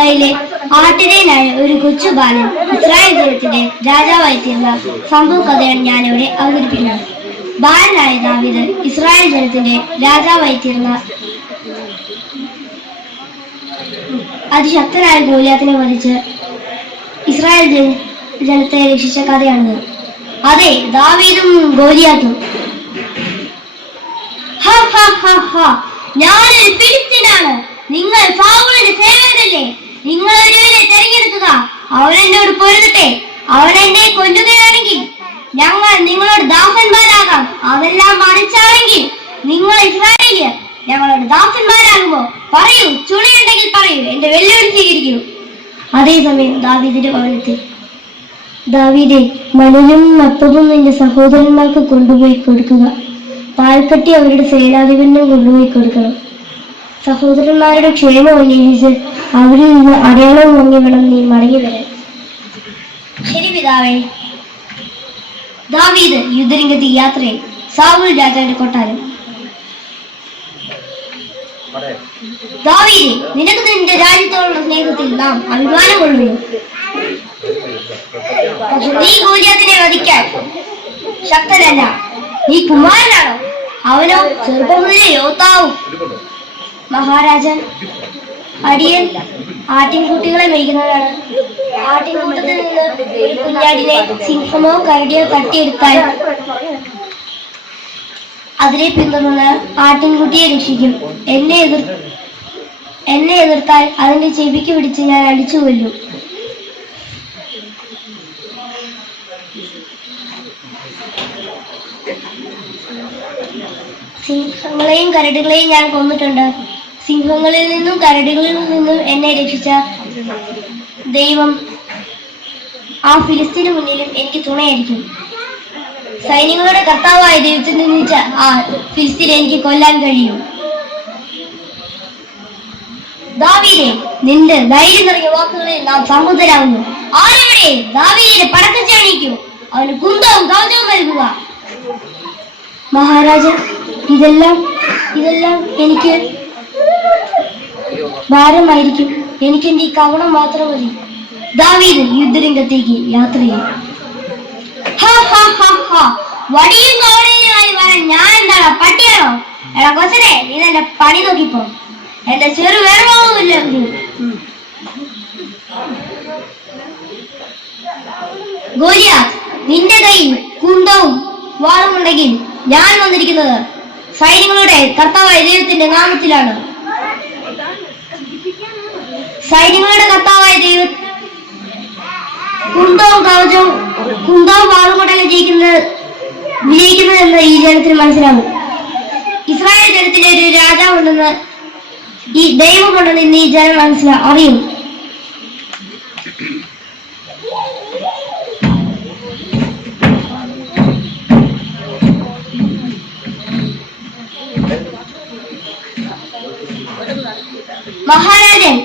യൂദായിലെ ആട്ടിടയനായ ഒരു കൊച്ചു ബാലൻ ഇസ്രായേൽ ജനത്തിന്റെ രാജാവായി തീർന്ന സംഭവ കഥയാണ് ഞാനിവിടെ അവതരിപ്പിക്കുന്നത്. ബാലനായ ദാവീദ് ഇസ്രായേൽ ജനത്തിന്റെ രാജാവായി തീർന്ന അതിശക്തനായ ഗോലിയാത്തിനെ വധിച്ച് ഇസ്രായേൽ ജനത്തെ രക്ഷിച്ച കഥയാണിത്. അതെ, ദാവീദും ഗോലിയാത്തും. ഞാനൊരു ഫിലിസ്ത്യനാണ്. നിങ്ങൾ ഫൗളിന്റെ സേവകരല്ലേ? നിങ്ങൾ ഒരുവനെ തെരഞ്ഞെടുക്കുക. അവൻ എന്നോട് പൊരുതട്ടെ. അവൻ എന്നെ കൊല്ലുകയാണെങ്കിൽ ഞങ്ങൾ നിങ്ങളോട് ദാസന്മാരാകാം. അതെല്ലാം മറിച്ചാണെങ്കിൽ നിങ്ങൾ ഇസ്രായേലിയർ ഞങ്ങളോട് ദാസന്മാരാകുമോ? പറയൂ, ചുണയുണ്ടെങ്കിൽ പറയൂ, എന്റെ വെല്ലുവിളി സ്വീകരിക്കൂ. അതേസമയം ദാവീദിന്റെ ഭവനത്തിൽ, ദാവീദേ, മണലും അപ്പവും നിന്റെ സഹോദരന്മാർക്ക് കൊണ്ടുപോയി കൊടുക്കുക. പാൽക്കട്ടി അവരുടെ സേനാധിപനും കൊണ്ടുപോയി കൊടുക്കണം. സഹോദരന്മാരുടെ ക്ഷേമം അന്വേഷിച്ച് അവരിൽ നിന്ന് അടയാളം വാങ്ങി വേണം നീ മടങ്ങി വരാൻ. ശരി പിതാവേ. ദാവീദ് യുദ്ധരംഗത്ത് യാത്രയായി. സൗൽ രാജാവിന്റെ കൊട്ടാരം. ദാവീദേ, നിനക്ക് നിന്റെ രാജ്യത്തോടുള്ള സ്നേഹത്തിൽ നാം അഭിമാനം കൊള്ളുന്നു. പക്ഷെ നീ ഗോലിയാത്തിനെ വധിക്കാൻ ശക്തനല്ല. നീ കുമാരനാണോ? അവനോ ചെറുപ്പം മുതലേ യോദ്ധാവും. മഹാരാജൻ, അടിയൻ ആട്ടിൻകുട്ടികളെ മേയ്ക്കുന്നവരാണ്. ആട്ടിൻകൂട്ടത്തിൽ നിന്ന് ഒരു കുഞ്ഞാടിനെ സിംഹമോ കരടിയോ തട്ടിയെടുത്താൽ അതിനെ പിന്തുടർന്ന് ആട്ടിൻകുട്ടിയെ രക്ഷിക്കും. എന്നെ എതിർത്താൽ അതിന്റെ ചെവിക്ക് പിടിച്ച് ഞാൻ അടിച്ചു കൊല്ലും. സിംഹങ്ങളെയും കരടികളെയും ഞാൻ കൊന്നിട്ടുണ്ട്. സിംഹങ്ങളിൽ നിന്നും കരടികളിൽ നിന്നും എന്നെ രക്ഷിച്ച ദൈവം ആ ഫിലിസ്തീന് മുന്നിലും എനിക്ക് തുണയായിരിക്കും. സൈന്യങ്ങളുടെ കർത്താവായ ദൈവത്തിൽ നിന്നിച്ച ആ ഫിലിസ്തീനെ എനിക്ക് കൊല്ലാൻ കഴിയും. ദാവീദേ, നിന്റെ ധൈര്യം നിറഞ്ഞ വാക്കുകളിൽ നാം സമ്പുദ്ധരാകുന്നു. ആരെവിടെ? ദാവീദിനെ പടക്കച്ച് അണിയിക്കൂ. അവന് കുന്തവും കവചവും നൽകുക. മഹാരാജൻ, ഇതെല്ലാം എനിക്ക് ഭാരമായിരിക്കും. എനിക്ക് എന്റെ ഈ കവണം മാത്രം മതി. ദാവീദ് യുദ്ധരംഗത്തേക്ക് യാത്ര ചെയ്യും. വടിയും കവണയുമായി വരാൻ ഞാൻ എന്താണ്, പട്ടിയാണോ? എടാ കൊച്ചനെ, നീ എന്റെ പണി നോക്കിപ്പോ. എന്റെ ചെറു വേറൊന്നുമില്ല. ഗോലിയാത്ത്, നിന്റെ കയ്യിൽ കുന്തവും വാളും ഉണ്ടെങ്കിൽ ഞാൻ വന്നിരിക്കുന്നത് സൈന്യങ്ങളുടെ കർത്താവായ ദൈവത്തിന്റെ നാമത്തിലാണ്. സൈന്യങ്ങളുടെ കർത്താവായ ദൈവം കുന്തവും വാളും കൊണ്ടല്ല വിജയിക്കുന്നതെന്ന് ഈ ജനത്തിന് മനസ്സിലാകും. ഇസ്രായേൽ ജനത്തിന് ഒരു രാജാവുണ്ടെന്ന്, ഈ ദൈവമുണ്ടെന്ന് ഇന്ന് ഈ ജനം അറിയും. മഹാരാജൻ,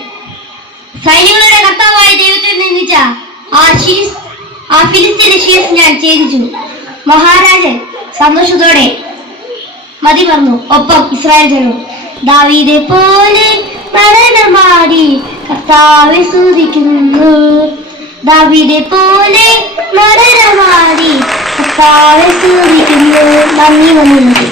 സൈന്യങ്ങളുടെ കർത്താവായ ദൈവത്തിൽ നിന്നിച്ച ആ ഫിലിസ്തീന്റെ ശിരസ് ഞാൻ ഛേദിച്ചു. മഹാരാജൻ സന്തോഷത്തോടെ മതി പറഞ്ഞു. ഒപ്പം ഇസ്രായേൽ ജനവും ദാവീദെ പോലെ മരണമാടി കർത്താവെ സ്തുതിക്കുന്നു. ദാവീദെ പോലെ മരണമാടി കർത്താവെ സ്തുതിക്കുന്നു. നന്ദി.